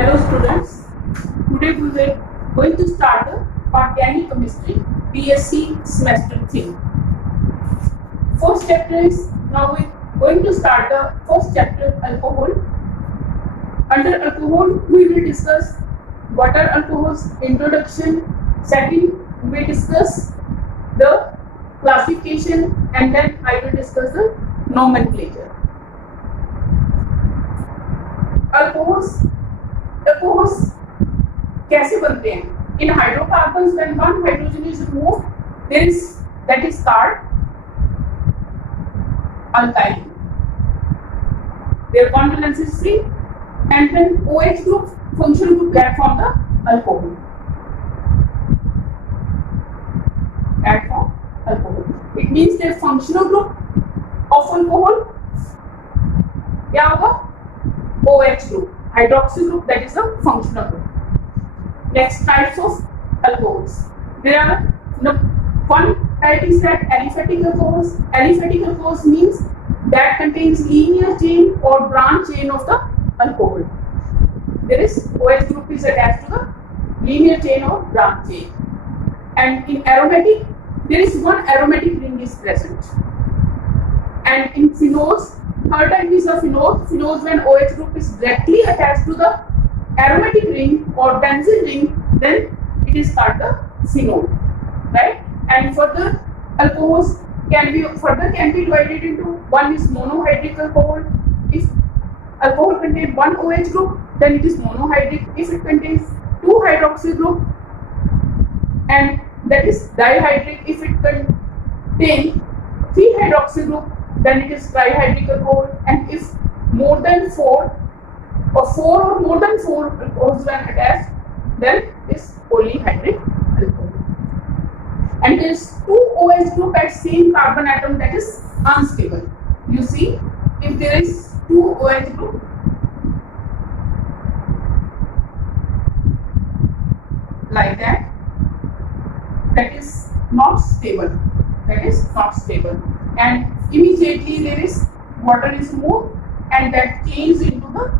Hello students, today we are going to start the organic chemistry B.Sc. semester 3. First chapter is, now we are going to start the first chapter, alcohol. Under alcohol we will discuss what are alcohols, introduction. Second we will discuss the classification, and then I will discuss the nomenclature. Alcohols कैसे बनते हैं? In hydrocarbons, when one hydrogen is removed, there is that is called alkyl. Their one valence is free, and when OH group functional group get from the alcohol. Add from alcohol. It means their functional group of alcohol क्या होगा? OH group. Hydroxy group, that is the functional group. Next types of alcohols. There are one type is that aliphatic alcohols. Aliphatic alcohols means that contains linear chain or branch chain of the alcohol. There is OH group is attached to the linear chain or branch chain. And in aromatic, there is one aromatic ring is present. And in phenols, third type is a phenol. Phenols, when OH group is directly attached to the aromatic ring or benzene ring, then it is called the phenol, right? And further alcohols can be divided into, one is monohydric alcohol. If alcohol contains one OH group, then it is monohydric. If it contains two hydroxy group, and that is dihydric. If it contains three hydroxy group, then it is trihydric alcohol. And if more than four or more than four alcohols when attached, then is polyhydric alcohol. And there is two OH group at same carbon atom, that is unstable. You see, if there is two OH group, like that, that is not stable. That is not stable. And immediately there is water is moved, and that changes into the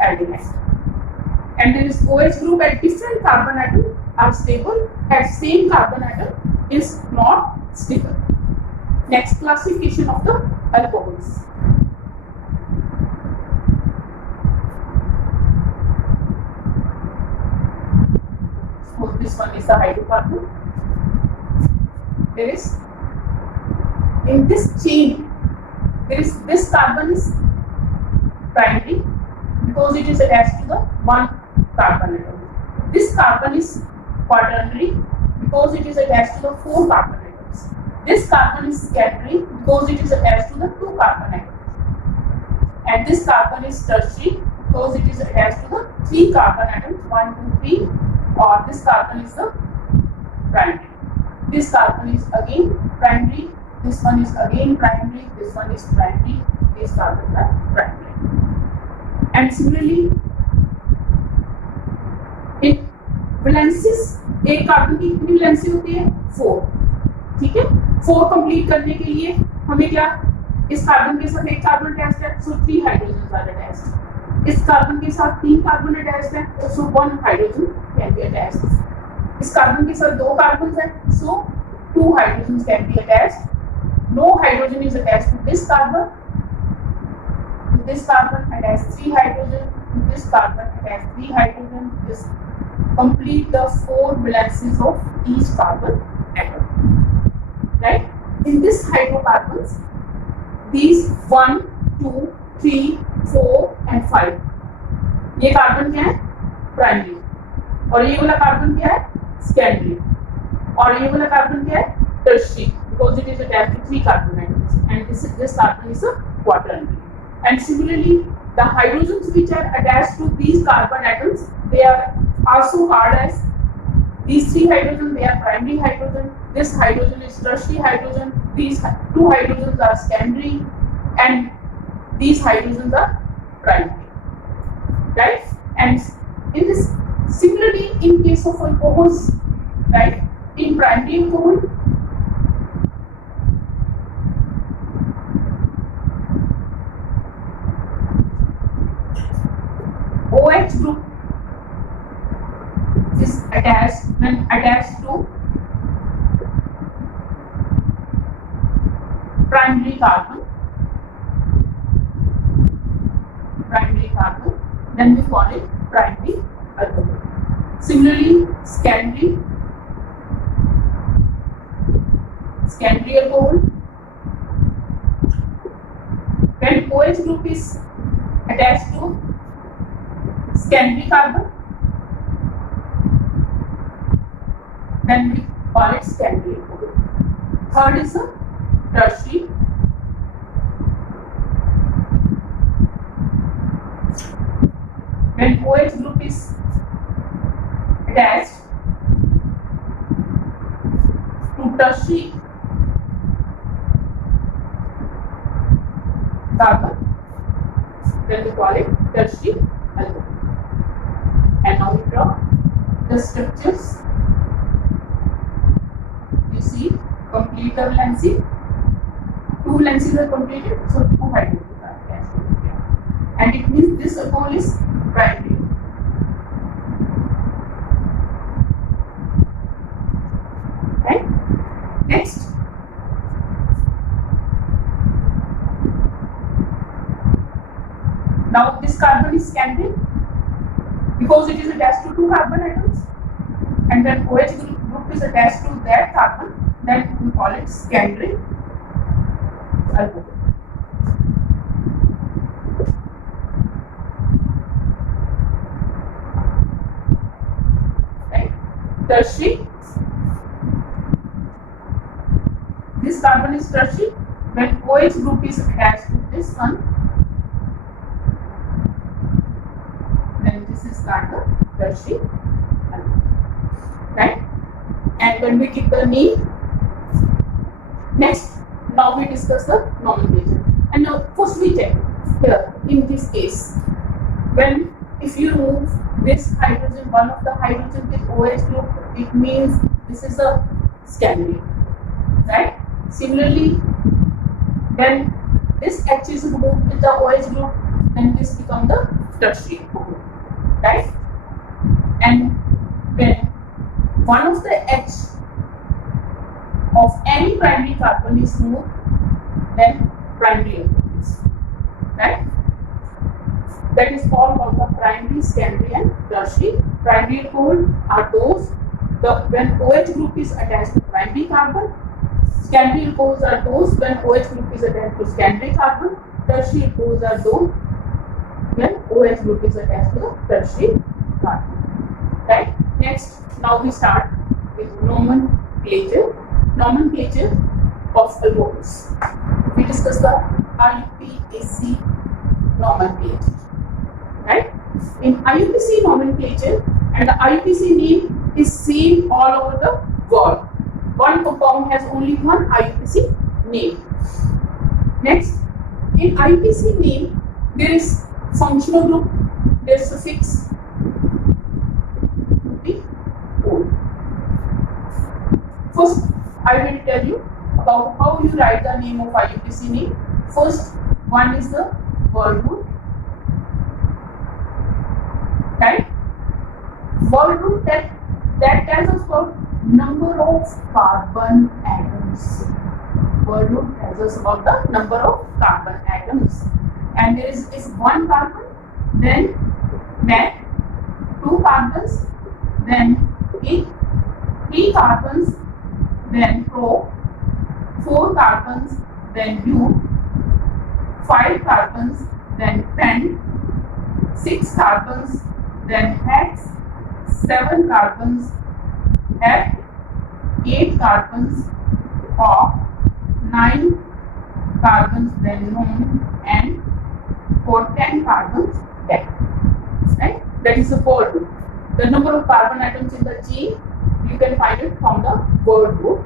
aldehyde. And there is OH group at different carbon atom are stable, at same carbon atom is not stable. Next, classification of the alcohols. So this one is the hydrocarbon. There is, in this chain, there is this carbon is primary because it is attached to the one carbon atom. This carbon is quaternary because it is attached to the four carbon atoms. This carbon is secondary because it is attached to the two carbon atoms. And this carbon is tertiary because it is attached to the three carbon atoms, 1, 2, 3, or this carbon is the primary. This carbon is again primary, this one is again primary, this one is primary, these carbons are primary. And similarly, in valences, एक carbon की कितनी valency होती है? 4. ठीक है, 4 complete करने के लिए हमें क्या, इस कार्बन के साथ एक कार्बन अटैच्ड है, सो 3 हाइड्रोजन आर अटैच्ड. इस कार्बन के साथ 3 कार्बन अटैच्ड है, सो 1 हाइड्रोजन कैन बी अटैच्ड. इस कार्बन के साथ 2 कार्बन है, so 2 hydrogens can be attached. No hydrogen is attached to this carbon. To this carbon attach 3 hydrogen. To this carbon attach 3 hydrogen. This complete the 4 valences of each carbon atom. Right? In this hydrocarbons, these 1, 2, 3, 4 and 5. ये carbon क्या है? Primary. और ये वाला carbon क्या है? Secondary. और ये वाला कार्बन क्या है? Tertiary, because it is attached to 3 carbon atoms, and this carbon is a quaternary. And similarly, the hydrogens which are attached to these carbon atoms, they are also called as these 3 hydrogens. They are primary hydrogen. This hydrogen is tertiary hydrogen. These 2 hydrogens are secondary, and these hydrogens are primary. Right? And in this, similarly, in case of alcohols, right? In primary alcohol, OH group is attached when attached to primary carbon, then we call it primary alcohol. Similarly, secondary alcohol, when OH group is attached to secondary carbon, then we call it secondary alcohol. Third is the tertiary. When OH group is attached to tertiary carbon, then we call it tertiary alcohol. And now we draw the structures. You see, complete the valency. 2 valencies are completed, so 2 hydrogens are attached to it. And it means this alcohol is primary. Right? Next. Now this carbon is secondary because it is attached to 2 carbon atoms, and when OH group is attached to that carbon, then we call it secondary alcohol. Right? Tertiary. This carbon is tertiary when OH group is attached to this one, then this is called the tertiary alcohol. Right? And when we give the name, next, now we discuss the nomenclature. And now first we check here in this case, when if you remove this hydrogen, one of the hydrogen with OH group, it means this is a secondary, right? Similarly, when this H is removed with the OH group, then this becomes the tertiary group, right? And when one of the H of any primary carbon is removed, then primary alcohol is, right? That is all about the primary, secondary and tertiary. Primary alcohol are those when OH group is attached to primary carbon. Secondary alcohols are those when OH group is attached to secondary carbon. Tertiary alcohols are those when OH group is attached to the tertiary carbon. Right? Next, now we start with nomenclature. Nomenclature of alcohols. We discuss the IUPAC nomenclature. Right? In IUPAC nomenclature, and the IUPAC name is seen all over the world. One compound has only one IUPAC name. Next, in IUPAC name, there is functional group, there is suffix to be old. First, I will tell you about how you write the name of IUPAC name. First one is the word root. Right? Word root that tells us about number of carbon atoms. Word root tells us about the number of carbon atoms. And there is one carbon, then net, 2 carbons, then it, 3 carbons, then pro, 4 carbons, then u, 5 carbons, then pen, 6 carbons, then hex, 7 carbons, F, 8 carbons, off, 9 carbons, then non, and for 10 carbons, deck. Right? That is the word root. The number of carbon atoms in the chain, you can find it from the word root.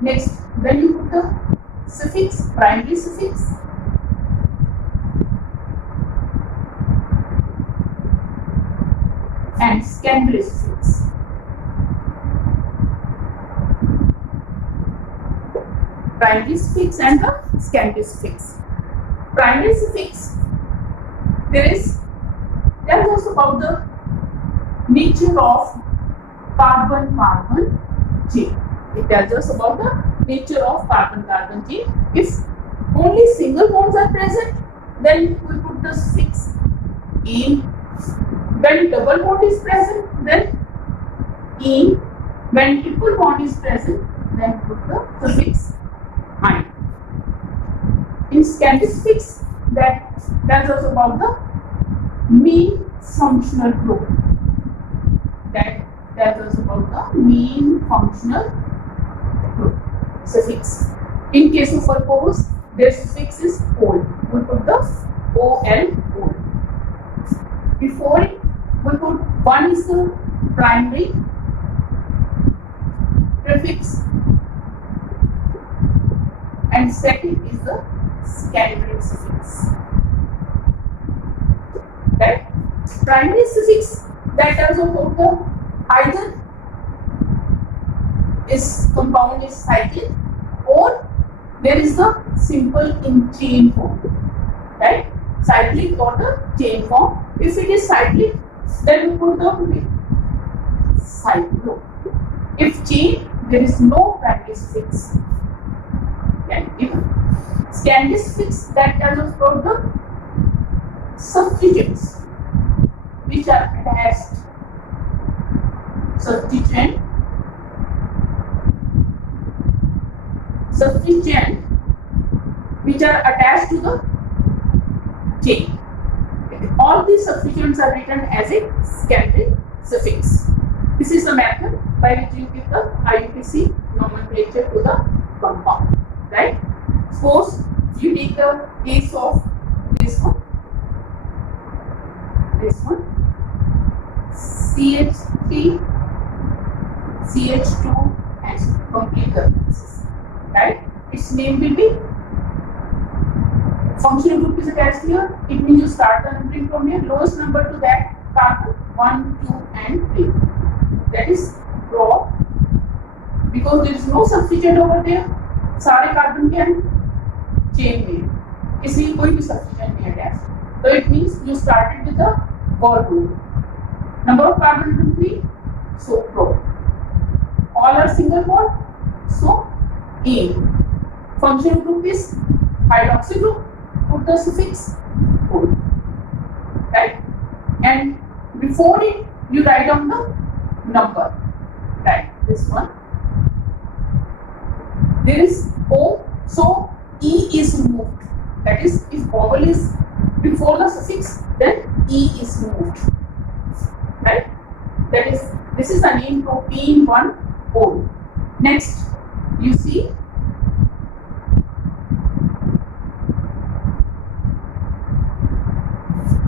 Next, when you put the suffix, primary suffix, and secondary suffix. Primary suffix and the secondary suffix. Primary suffix, there nature of carbon-carbon chain. It tells us about the nature of carbon-carbon chain. If only single bonds are present, then we put the suffix "ene." When double bond is present, then "ene." When triple bond is present, then put the suffix "ine." In suffix that tells us about the main functional group. That tells us about the main functional group. Suffix. In case of alcohols, their suffix is "ol." We put the "ol" ol. Before it, we put one is the primary prefix and second is the secondary suffix. Right? Primary suffix that tells about the either is compound is cyclic or there is the simple in chain form. Right? Cyclic or the chain form. If it is cyclic, then we put the cyclo. If chain, there is no primary suffix. And if secondary suffix that tells us about the substituents which are attached. Substituent which are attached to the chain. All these substituents are written as a secondary suffix. This is the method by which you give the IUPAC nomenclature to the compound. Right? Suppose you take the case of this one, CH3, CH2 and complete the process. Right? Its name will be functional group is attached here. It means you start the numbering from here. Lowest number to that carbon 1, 2 and 3. That is raw. Because there is no substituent over there. सारे carbon के chain में इसलिए कोई भी substituent नहीं attached. So it means you started with the core group. Number of carbon atom 3, so pro. All are single bond, so ene. Functional group is hydroxy group. Put the suffix ol. Right? And before it, you write down the number. Right? This one. There is O, so E is removed. That is, if vowel is before the suffix, then E is removed. Right? That is, this is the name propene 1 O. Next, you see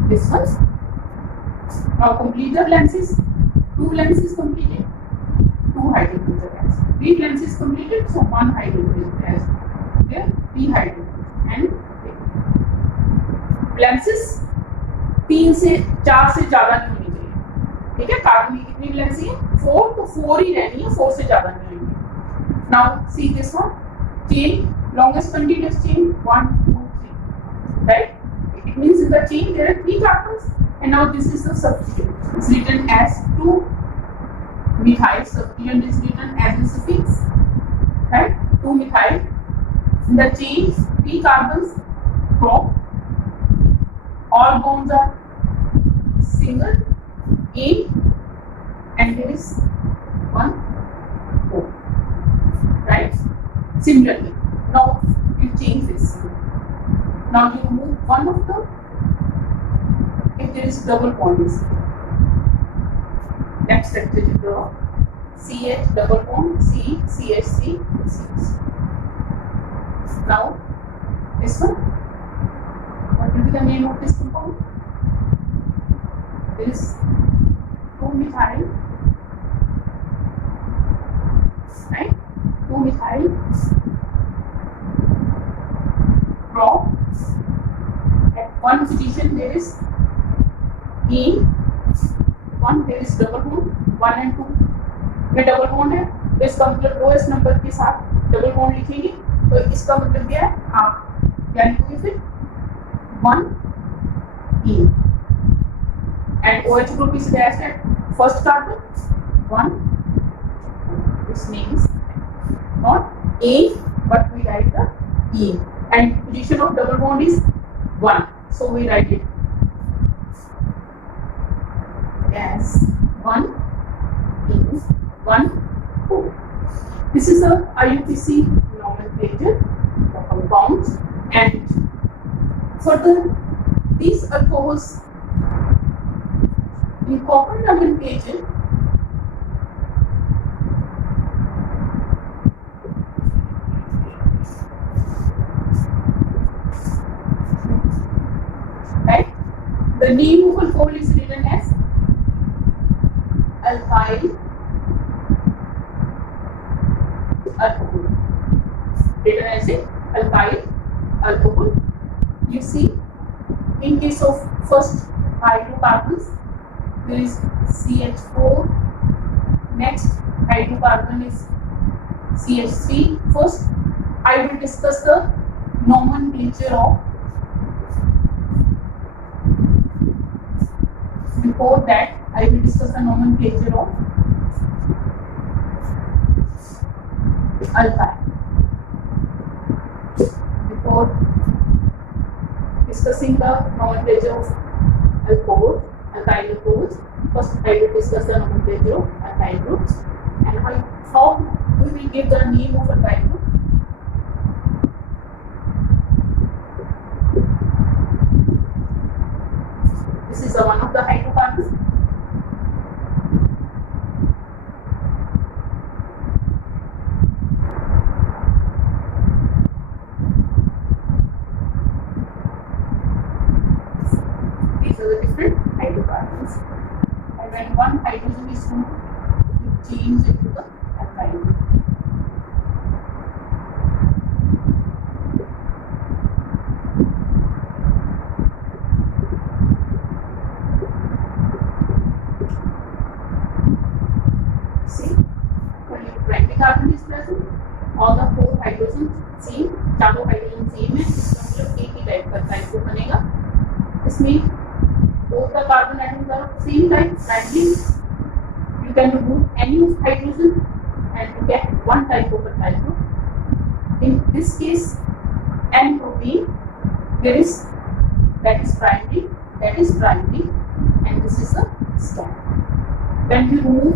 this one. Now complete the lenses. 2 lenses completed. 2 hydrogens are attached. 3 lenses completed, so 1 hydrogen is attached. There 3 hydrogens and lenses 3 से 4 से ज़्यादा नहीं होनी चाहिए. ठीक है? Carbon की कितनी लेंस है? 4, तो 4 ही रहनी है, 4 से ज़्यादा नहीं होंगी. Now see this one. Chain, longest continuous chain 1, 2, 3. Right? It means in the chain there are 3 carbons, and now this is the substituent. It's written as 2 methyl. Substituent is written as a suffix. Right? 2 methyl. In the chain, 3 carbons, pro. All bonds are single, A, and there is 1 O. Right? Similarly, now you change this. Now you remove one of them if there is double bond is here. Next structure you draw CH double bond C, CH3, CH. Now this one, what will be the name of this compound? There is 2 methyl, right? 2 methyl pro. At one position there is E, 1 there is double bond 1 and 2. में double bond है तो इसका मतलब lowest number के साथ double bond लिखेंगे तो इसका मतलब क्या है आप यानी कि फिर 1 E and OH group is attached at first carbon 1, its name is not A, but we write the E, and position of double bond is 1, so we write it as 1 is 1 O. This is a IUPAC nomenclature of compounds, and further these alcohols in copper nomenclature right, the name of alcohol is written as alkyl alcohol, written as a alkyl alcohol. You see, in case of first hydrocarbons, there is CH4, next hydrocarbon is CH3. First, I will discuss the nomenclature of. Before that, I will discuss the nomenclature of alkyl. Before discussing the nomenclature of alcohol, alkyl alcohols, first I will discuss the nomenclature of alkyl groups and how we will give the name of alkyl group. This is one of the hydrocarbons. These are the different hydrocarbons. And when one hydrogen is removed, it changes into the alkyl group. Carbon is present, all the 4 hydrogen same, चारों hydrogen same है, इसका मतलब एक ही type का type को बनेगा. इसमें both the carbon atoms are of same type. Finally, you can remove any of hydrogen and you get one type of alkyl group. In this case, N protein, there is that is primary, and this is a secondary. When you remove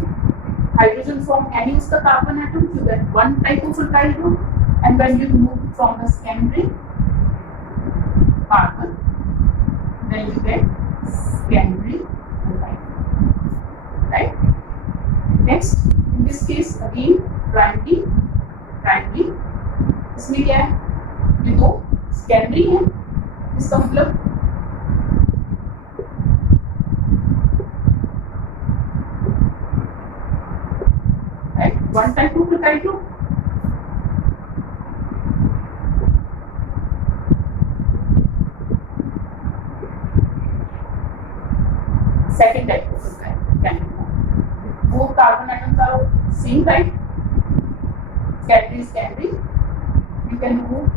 hydrogen from any of the carbon atoms, you get one type of alkyl group, and when you remove from the secondary carbon, then you get secondary alkyl group. Right? Next, in this case again primary. इसमें क्या है? ये दो secondary है. इसका मतलब one type of alkyl group. Second type of alkyl can be formed. Both carbon atoms are of same type. Secondary. You can remove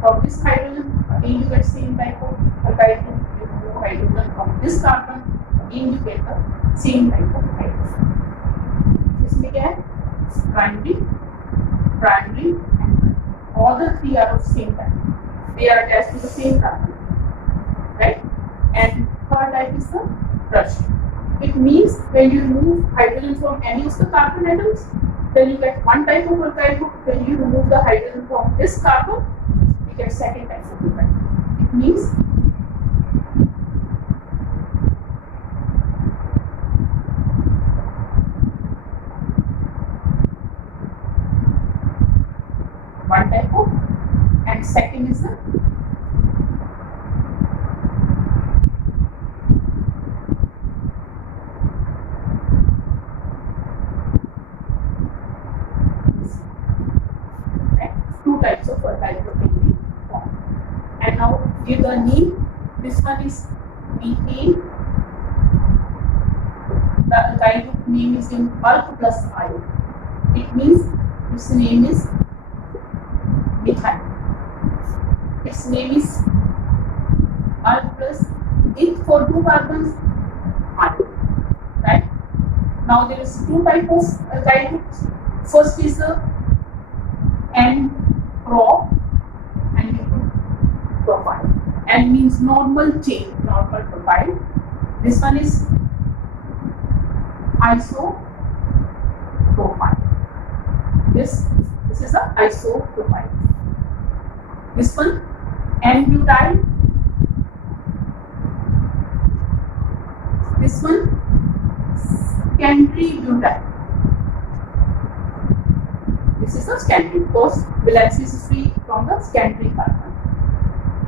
from this hydrogen, again you get same type of alkyl group. You remove hydrogen from this carbon, again you get the same type of hydrogen. इसमें क्या है? Primary, and all the 3 are of same type. They are attached to the same carbon, right? And third type is the brush. It means when you remove hydrogen from any of the carbon atoms, then you get one type of alkyl group. When you remove the hydrogen from this carbon, you get second type of alkyl group. It means one type of, and second is the two types of alkyl group can be formed. And now give the name. This one is methane. The alkyl group name is in bulk plus ion. It means its name is methyl. Its name is bulk plus it for 2 carbons ion, right? Now there is two type of alkyl groups. First is the N-prop and profile. N means normal chain, normal profile. This one is isopropyl. This is the isopropyl. This one N-butyl. This one secondary butyl. This is a secondary because valence is free from the secondary carbon.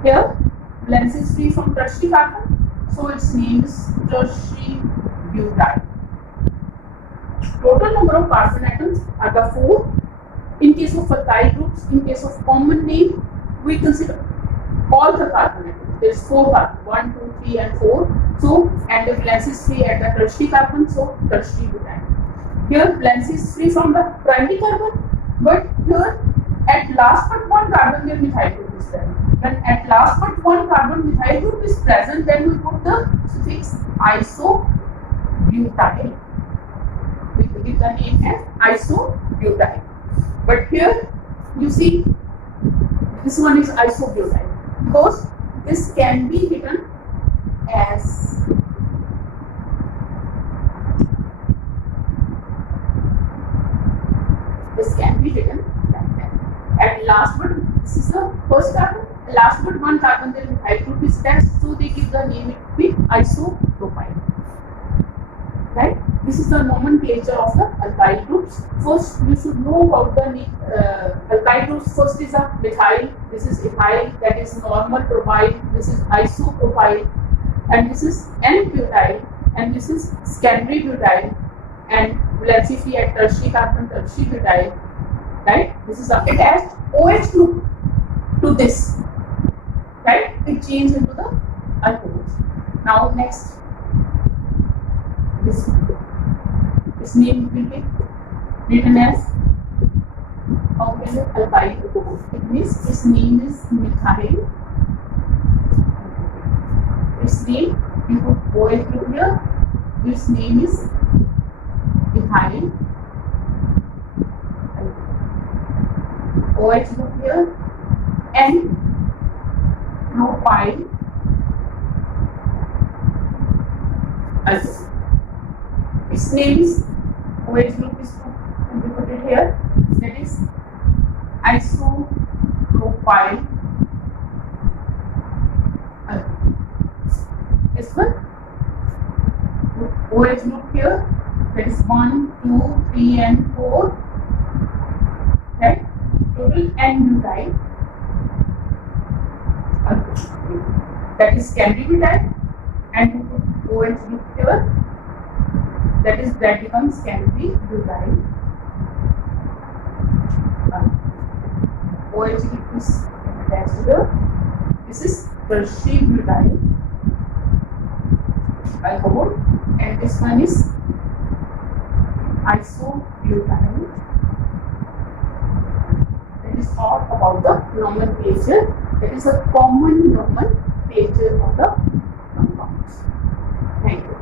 Here valence is free from tertiary carbon, so its name is tertiary butyl. Total number of carbon atoms are the 4. In case of alkyl groups, in case of common name, we consider all the carbon atoms. There is 4 carbon, 1, 2, 3 and 4. So, and the valence is free at the tertiary carbon, so tertiary butyl. Here valence is free from the primary carbon, but here at last but one carbon there methyl group is present. When at last but one carbon methyl group is present, then we put the suffix isobutyl. We give the name as isobutyl. But here you see this one is isobutyl because this can be written as like that. At last but this is the first carbon. Last but one carbon there methyl group is present, so they give the name it with isopropyl. Right? This is the nomenclature of the alkyl groups. First, you should know about the alkyl groups. First is a methyl, this is ethyl, that is normal propyl, this is isopropyl, and this is N-butyl, and this is secondary butyl, and valence free at tertiary carbon, tertiary butyl. Right? This is a attached OH group to this. Right? It changes into the alcohols. Now next. This name will be written as alkyl alcohol. It means its name is methyl. Its name, you put OH group here. Its name is ethyl. OH group here. N-propyl alcohol. Its name is OH group is we put it here. That is isopropyl alcohol. This one OH group here. That is 1, 2, 3 and 4. Right? Total N-butyl alcohol. That is secondary butyl, and we put OH group here. That becomes secondary butyl. OH group is attached here. This is tertiary butyl alcohol, and this one is isobutyl. That is all about the nomenclature. That is a common nomenclature of the compounds. Thank you.